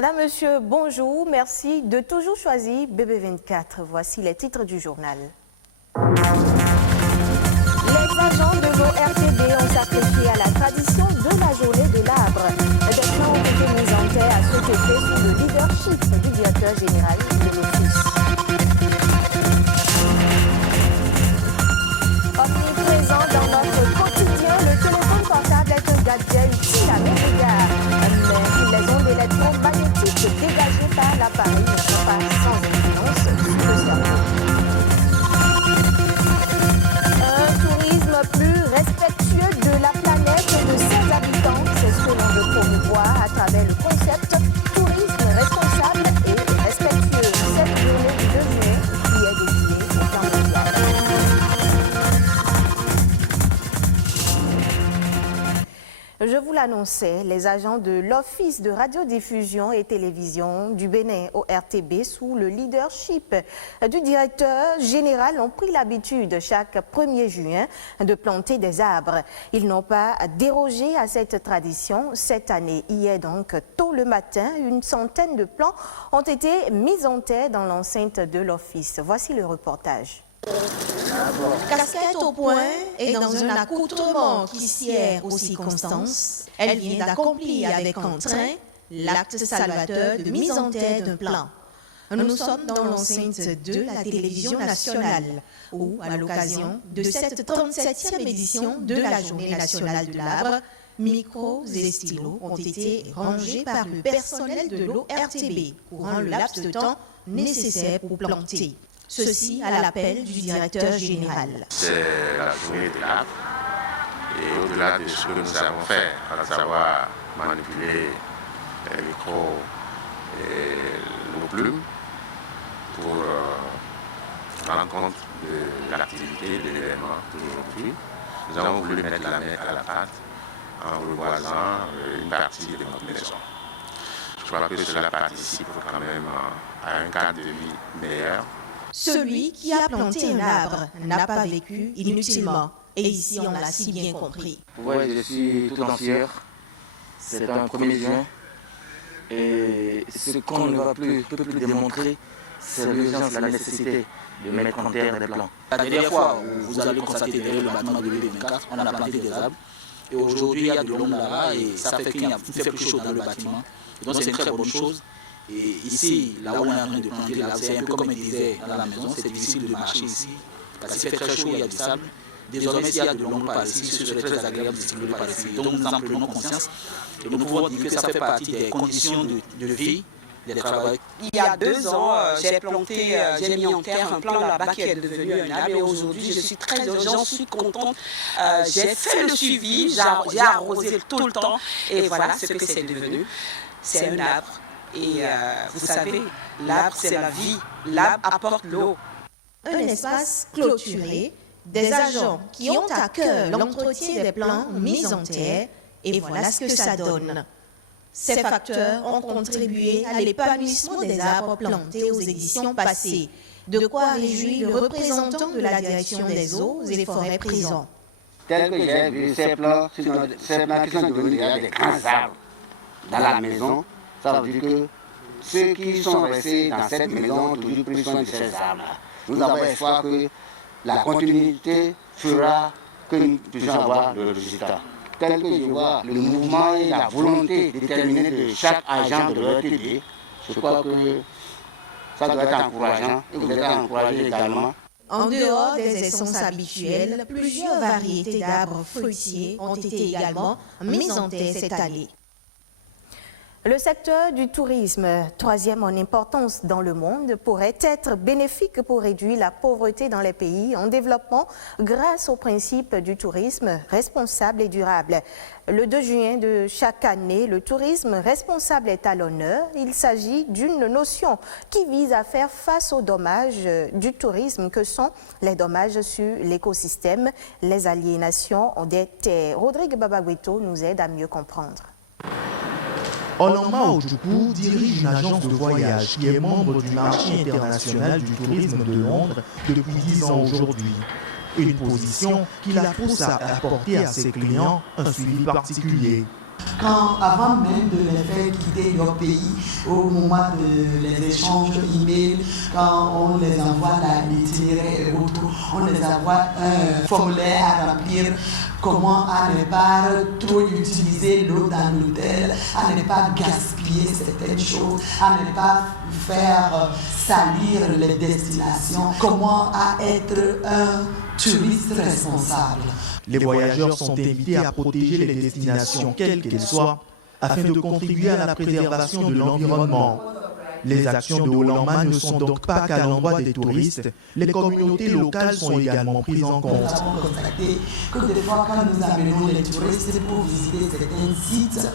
Madame, Monsieur, bonjour. Merci de toujours choisir BB24. Voici les titres du journal. Les agents de l'ORTB ont sacrifié à la tradition de la journée de l'arbre. Des plans ont été mis en terre à cet effet sous le leadership du directeur général de l'Office. Omniprésent dans notre quotidien, le téléphone portable est un gadget utile à nos égards. Mais les ondes électromagnétiques dégagées par l'appareil ne sont pas sans influence sur le cerveau. Un tourisme plus respectueux de la planète et de ses habitants, c'est ce que l'on veut promouvoir à travers le concept tourisme responsable et respectueux. Cette journée du 2 juin qui est dédiée au plan mondial. Je vous l'annonçais, les agents de l'Office de radiodiffusion et télévision du Bénin au RTB, sous le leadership du directeur général, ont pris l'habitude chaque 1er juin de planter des arbres. Ils n'ont pas dérogé à cette tradition cette année. Hier donc, tôt le matin, une centaine de plants ont été mis en terre dans l'enceinte de l'Office. Voici le reportage. Casquette au poing et dans un accoutrement qui sied aux circonstances, elle vient d'accomplir avec entrain l'acte salvateur de mise en terre d'un plan. Nous sommes dans l'enceinte de la télévision nationale où, à l'occasion de cette 37e édition de la Journée nationale de l'arbre, micros et stylos ont été rangés par le personnel de l'ORTB courant le laps de temps nécessaire pour planter. Ceci à l'appel du directeur général. C'est la journée de l'arbre. Et au-delà de ce que nous avons fait, à savoir manipuler les micros et nos plumes pour rendre compte de l'activité de l'événement d'aujourd'hui, nous avons voulu mettre la main à la pâte en reboisant une partie de notre maison. Je crois que cela participe quand même à un cadre de vie meilleur. Celui qui a planté un arbre n'a pas vécu inutilement. Et ici, on l'a si bien compris. Oui, je suis tout en sueur. C'est un 1er juin. Et ce qu'on ne va plus démontrer, c'est l'urgence, la nécessité de mettre en terre des plants. La dernière fois, vous allez constater derrière le bâtiment de BB24, on a planté des arbres. Et aujourd'hui, il y a de l'ombre là-bas et ça fait qu'il fait plus chaud dans le bâtiment. Et donc, c'est une très bonne chose. Et ici, là où on est en train de planter l'arbre, c'est un peu comme on disait dans la maison, c'est difficile de marcher ici, parce qu'il fait très chaud, il y a du sable. Désormais, s'il y a de l'ombre par ici, ce serait très agréable de circuler par ici. Donc nous en prenons conscience et nous pouvons dire que ça fait partie des conditions de vie, des travailleurs. Il y a 2 ans, j'ai mis en terre un plan là-bas qui est devenu un arbre et aujourd'hui, je suis très heureuse, j'en suis contente. J'ai fait le suivi, j'ai arrosé tout le temps et voilà ce que c'est devenu. C'est un arbre. Et vous savez, l'arbre, c'est la vie. L'arbre apporte l'eau. Un espace clôturé, des agents qui ont à cœur l'entretien des plants mis en terre, et voilà ce que ça donne. Ces facteurs ont contribué à l'épanouissement des arbres plantés aux éditions passées, de quoi réjouir le représentant de la direction des eaux et forêts présents. Tel que j'ai vu ces plants qui sont devenus des grands arbres dans la maison, ça veut dire que ceux qui sont restés dans cette maison ont toujours pris soin de ces arbres-là. Nous avons espoir que la continuité fera que nous puissions avoir le résultat. Tel que je vois le mouvement et la volonté déterminée de chaque agent de l'ORTB, je crois que ça doit être encourageant et vous êtes encouragés également. En dehors des essences habituelles, plusieurs variétés d'arbres fruitiers ont été également mises en terre cette année. Le secteur du tourisme, 3e en importance dans le monde, pourrait être bénéfique pour réduire la pauvreté dans les pays en développement grâce au principe du tourisme responsable et durable. Le 2 juin de chaque année, le tourisme responsable est à l'honneur. Il s'agit d'une notion qui vise à faire face aux dommages du tourisme que sont les dommages sur l'écosystème, les aliénations des terres. Rodrigue Babagweto nous aide à mieux comprendre. Onama Ojukwu dirige une agence de voyage qui est membre du marché international du tourisme de Londres depuis 10 ans aujourd'hui. Une position qui la pousse à apporter à ses clients un suivi particulier. Avant même de les faire quitter leur pays, au moment des échanges email, quand on les envoie l'itinéraire et autres, on les envoie un formulaire à remplir, comment à ne pas trop utiliser l'eau dans l'hôtel, à ne pas gaspiller certaines choses, à ne pas faire salir les destinations, comment à être un touriste responsable. Les voyageurs sont invités à protéger les destinations, quelles qu'elles soient, afin de contribuer à la préservation de l'environnement. Les actions de Hollandman ne sont donc pas qu'à l'endroit des touristes, les communautés locales sont également prises en compte. Nous avons constaté que des fois, quand nous amenons les touristes pour visiter certains sites,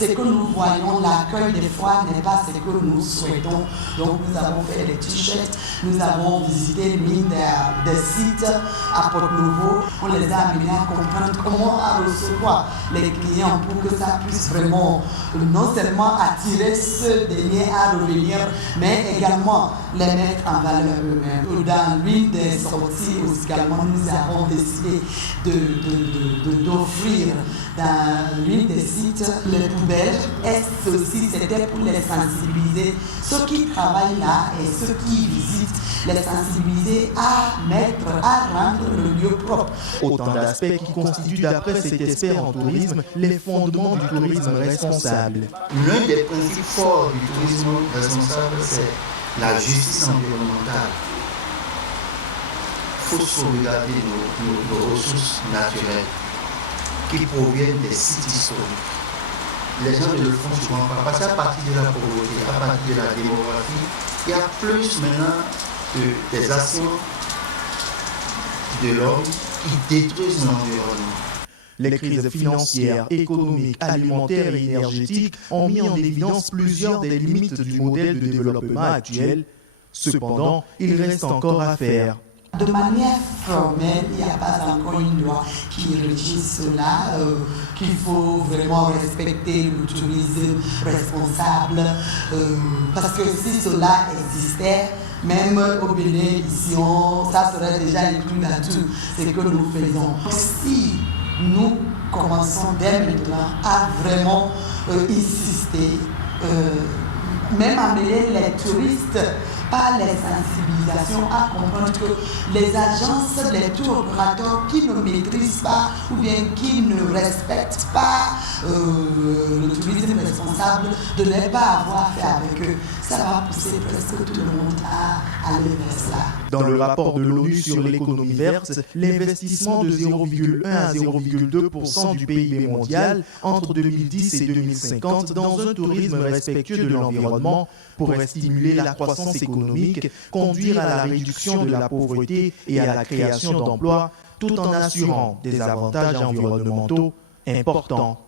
ce que nous voyons, l'accueil des fois n'est pas ce que nous souhaitons. Donc nous avons fait des t-shirts, nous avons visité l'une des sites à Porte-Nouveau. On les a amenés à comprendre comment recevoir les clients pour que ça puisse vraiment non seulement attirer ceux derniers à revenir, mais également les mettre en valeur eux-mêmes. Dans l'une des sorties également, nous avons décidé d'offrir dans l'une des sites les poubelles. Ceci, c'était pour les sensibiliser, ceux qui travaillent là et ceux qui visitent, les sensibiliser à rendre le lieu propre. Autant d'aspects qui constituent, d'après cet expert en tourisme, les fondements du tourisme responsable. L'un des principes forts du tourisme responsable, c'est la justice environnementale. Il faut sauvegarder nos ressources naturelles qui proviennent des sites historiques. Les gens ne le font souvent pas, parce qu'à partir de la pauvreté, à partir de la démographie, il y a plus maintenant des actions de l'homme qui détruisent l'environnement. Les crises financières, économiques, alimentaires et énergétiques ont mis en évidence plusieurs des limites du modèle de développement actuel. Cependant, il reste encore à faire. De manière formelle, il n'y a pas encore une loi qui régit cela, qu'il faut vraiment respecter le tourisme responsable, parce que si cela existait, même au Bénin, ici, ça serait déjà inclus dans tout ce que nous faisons. Si nous commençons dès maintenant à vraiment insister, même amener les touristes par les sensibilisations à comprendre que les agences, les tours opérateurs qui ne maîtrisent pas ou bien qui ne respectent pas le tourisme responsable, de ne pas avoir fait avec eux, ça va pousser presque tout le monde à aller vers cela. Dans le rapport de l'ONU sur l'économie verte, l'investissement de 0,1 à 0,2% du PIB mondial entre 2010 et 2050 dans un tourisme respectueux de l'environnement pourrait stimuler la croissance économique, conduire à la réduction de la pauvreté et à la création d'emplois, tout en assurant des avantages environnementaux importants.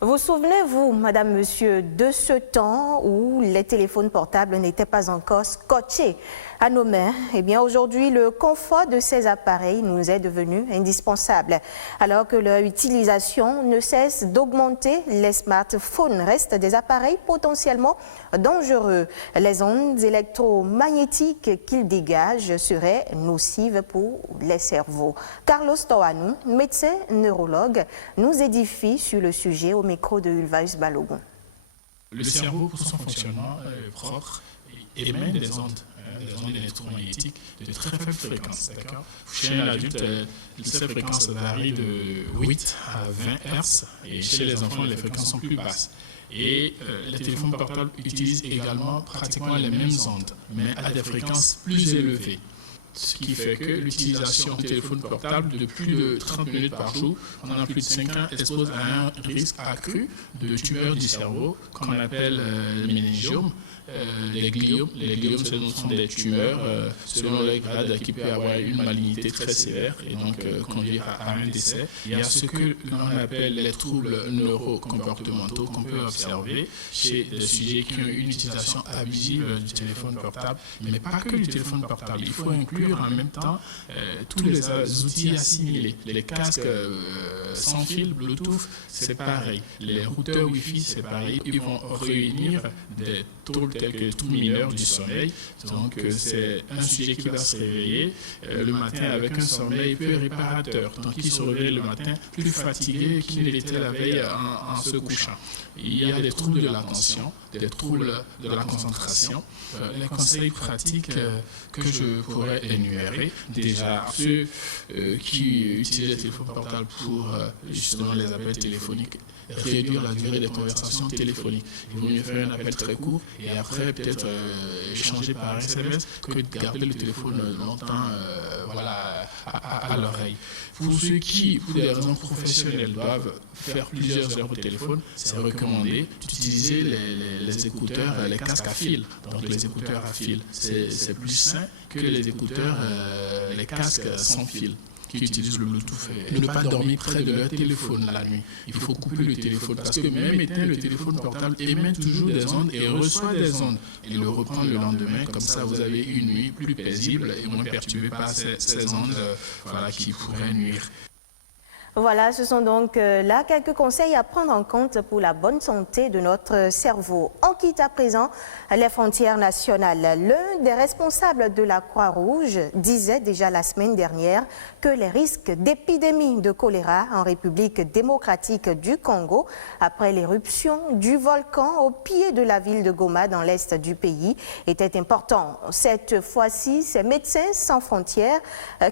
Vous souvenez-vous, madame, monsieur, de ce temps où les téléphones portables n'étaient pas encore scotchés à nos mains? Eh bien, aujourd'hui, le confort de ces appareils nous est devenu indispensable. Alors que leur utilisation ne cesse d'augmenter, les smartphones restent des appareils potentiellement dangereux. Les ondes électromagnétiques qu'ils dégagent seraient nocives pour les cerveaux. Carlos Toanou, médecin neurologue, nous édifie sur le sujet au micro de Ulvaeus Balogun. Le cerveau, pour son fonctionnement propre, émet des ondes électromagnétiques de très faible fréquence. Chez un adulte, ces fréquences varient de 8 à 20 Hz et chez les enfants, les fréquences sont plus basses. Et les téléphones portables utilisent également pratiquement les mêmes ondes, mais à des fréquences plus élevées. Ce qui fait que l'utilisation du téléphone portable de plus de 30 minutes par jour pendant plus de 5 ans expose à un risque accru de tumeurs du cerveau qu'on appelle les méningiomes. Les gliomes, ce sont des tumeurs selon le grade qui peut avoir une malignité très sévère et donc conduire à un décès. Il y a ce que l'on appelle les troubles neurocomportementaux qu'on peut observer chez des sujets qui ont une utilisation abusive du téléphone portable, mais pas que du téléphone portable. Il faut inclure inclure en même temps tous les outils assimilés. Les casques sans fil, Bluetooth, c'est pareil. Les routeurs Wi-Fi, c'est pareil. Ils vont réunir des tôles tels que tout mineur du sommeil. Donc, c'est un sujet qui va se réveiller le matin avec un sommeil peu réparateur. Donc, il se réveille le matin plus fatigué qu'il n'était la veille en se couchant. Il y a des troubles de l'attention, des troubles de la concentration. Les conseils pratiques que je pourrais énumérer, déjà ceux qui utilisent les téléphones portables pour justement les appels téléphoniques, réduire la durée des conversations téléphoniques. Il vaut mieux faire un appel très court et après peut-être échanger par SMS que de garder le téléphone longtemps à l'oreille. Pour ceux qui, pour des raisons professionnelles, doivent faire plusieurs heures au téléphone, c'est recommandé d'utiliser les écouteurs, les casques à fil. Donc les écouteurs à fil, c'est plus sain que les écouteurs, les casques sans fil, qui utilisent le Bluetooth. Et ne pas dormir près de leur téléphone la nuit. Il faut couper le téléphone parce que même éteint, le téléphone portable émet toujours des ondes et reçoit des ondes. Et le reprend le lendemain, comme ça vous avez une nuit plus paisible et moins perturbée par ces ondes qui pourraient nuire. Voilà, ce sont donc là quelques conseils à prendre en compte pour la bonne santé de notre cerveau. On quitte à présent les frontières nationales. L'un des responsables de la Croix-Rouge disait déjà la semaine dernière que les risques d'épidémie de choléra en République démocratique du Congo, après l'éruption du volcan au pied de la ville de Goma dans l'est du pays, étaient importants. Cette fois-ci, c'est Médecins sans frontières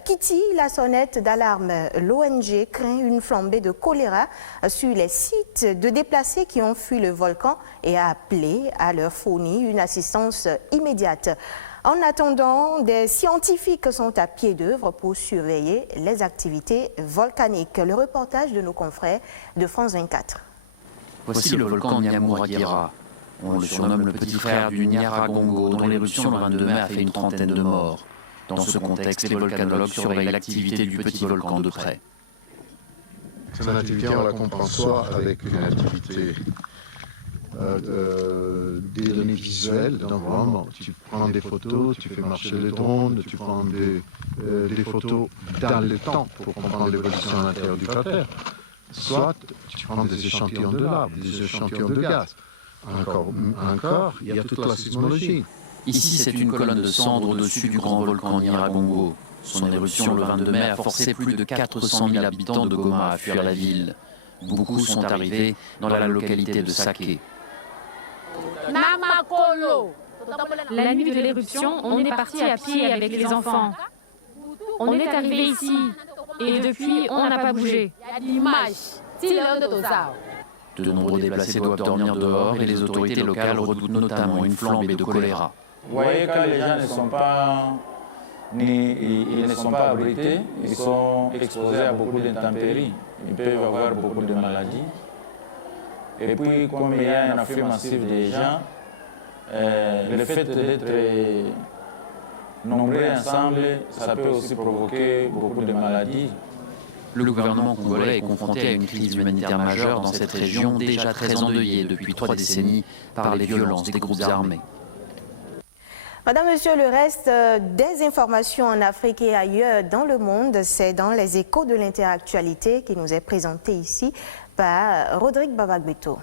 qui tirent la sonnette d'alarme. L'ONG craint une flambée de choléra sur les sites de déplacés qui ont fui le volcan et a appelé à leur fournir une assistance immédiate. En attendant, des scientifiques sont à pied d'œuvre pour surveiller les activités volcaniques. Le reportage de nos confrères de France 24. Voici le volcan Nyamuragira. On le surnomme le petit frère du Nyiragongo, dont l'éruption le 22 mai a fait une trentaine de morts. Dans ce contexte, les volcanologues surveillent l'activité du petit volcan de près. C'est une activité, on la comprend soit avec une activité des données visuelles, donc vraiment, tu prends des photos, tu fais marcher le drone, tu prends des photos dans le temps pour comprendre l'évolution à l'intérieur du cratère, soit tu prends des échantillons de lave, des échantillons de gaz. Encore, il y a toute la sismologie. Ici, c'est une colonne de cendres au-dessus du grand volcan Nyiragongo. Son éruption le 22 mai a forcé plus de 400 000 habitants de Goma à fuir la ville. Beaucoup sont arrivés dans la localité de Saké. La nuit de l'éruption, on est parti à pied avec les enfants. On est arrivé ici et depuis, on n'a pas bougé. De nombreux déplacés doivent dormir dehors et les autorités locales redoutent notamment une flambée de choléra. Vous voyez, quand les gens ne sont pas abrités, ils sont exposés à beaucoup d'intempéries. Ils peuvent avoir beaucoup de maladies. Et puis, comme il y a un afflux massif des gens, le fait d'être nombreux ensemble, ça peut aussi provoquer beaucoup de maladies. Le gouvernement congolais est confronté à une crise humanitaire majeure dans cette région déjà très endeuillée depuis 3 décennies par les violences des groupes armés. Madame, Monsieur, le reste des informations en Afrique et ailleurs dans le monde, c'est dans les échos de l'interactualité qui nous est présenté ici par Rodrigue Babagbeto.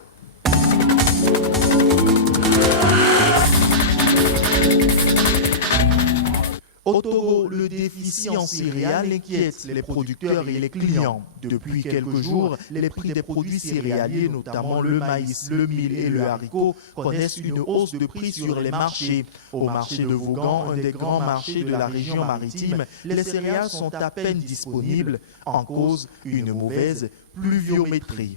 Au Togo, le déficit en céréales inquiète les producteurs et les clients. Depuis quelques jours, les prix des produits céréaliers, notamment le maïs, le mil et le haricot, connaissent une hausse de prix sur les marchés. Au marché de Vaughan, un des grands marchés de la région maritime, les céréales sont à peine disponibles, en cause une mauvaise pluviométrie.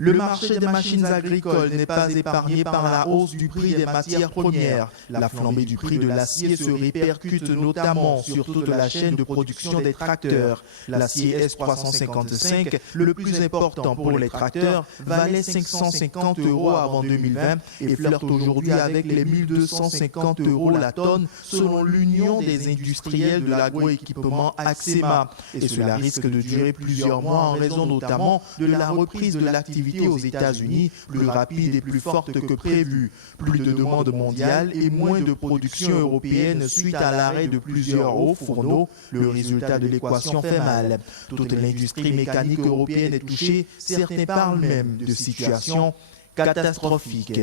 Le marché des machines agricoles n'est pas épargné par la hausse du prix des matières premières. La flambée du prix de l'acier se répercute notamment sur toute la chaîne de production des tracteurs. L'acier S355, le plus important pour les tracteurs, valait 550 € avant 2020 et flirte aujourd'hui avec les 1250 € la tonne selon l'Union des industriels de l'agroéquipement AXEMA. Et cela risque de durer plusieurs mois en raison notamment de la reprise de l'activité activité aux États-Unis plus rapide et plus forte que prévu. Plus de demande mondiale et moins de production européenne suite à l'arrêt de plusieurs hauts fourneaux. Le résultat de l'équation fait mal. Toute l'industrie mécanique européenne est touchée. Certains parlent même de situation catastrophique.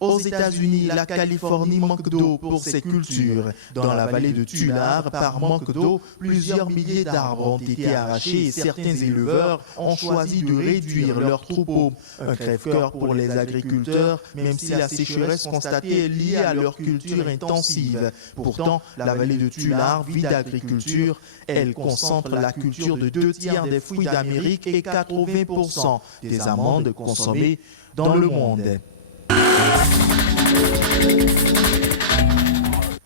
Aux États-Unis, la Californie manque d'eau pour ses cultures. Dans la vallée de Tulare, par manque d'eau, plusieurs milliers d'arbres ont été arrachés et certains éleveurs ont choisi de réduire leurs troupeaux. Un crève-cœur pour les agriculteurs, même si la sécheresse constatée est liée à leur culture intensive. Pourtant, la vallée de Tulare vit d'agriculture. Elle concentre la culture de 2/3 des fruits d'Amérique et 80% des amandes consommées dans le monde.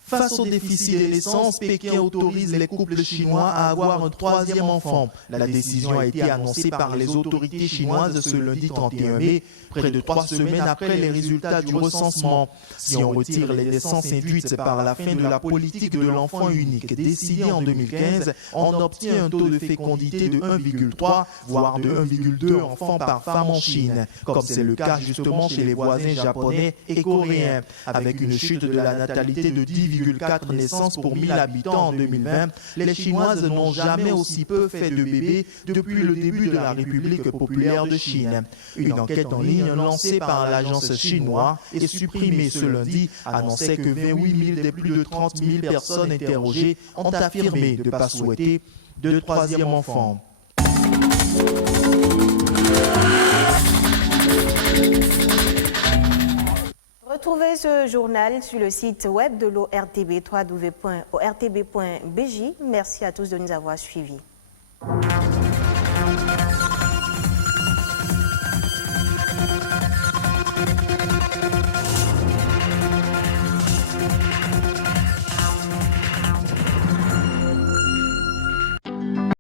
Face au déficit des naissances, Pékin autorise les couples chinois à avoir un troisième enfant. La décision a été annoncée par les autorités chinoises ce lundi 31 mai, près de 3 semaines après les résultats du recensement. Si on retire les naissances induites par la fin de la politique de l'enfant unique décidée en 2015, on obtient un taux de fécondité de 1,3, voire de 1,2 enfants par femme en Chine, comme c'est le cas justement chez les voisins japonais et coréens, avec une chute de la natalité de 10,4 naissances pour 1000 habitants en 2020, les Chinoises n'ont jamais aussi peu fait de bébés depuis le début de la République populaire de Chine. Une enquête en ligne lancée par l'agence chinoise et supprimée ce lundi annonçait que 28 000 des plus de 30 000 personnes interrogées ont affirmé de ne pas souhaiter de troisième enfant. Retrouvez ce journal sur le site web de l'ORTB, www.ortb.bj. Merci à tous de nous avoir suivis.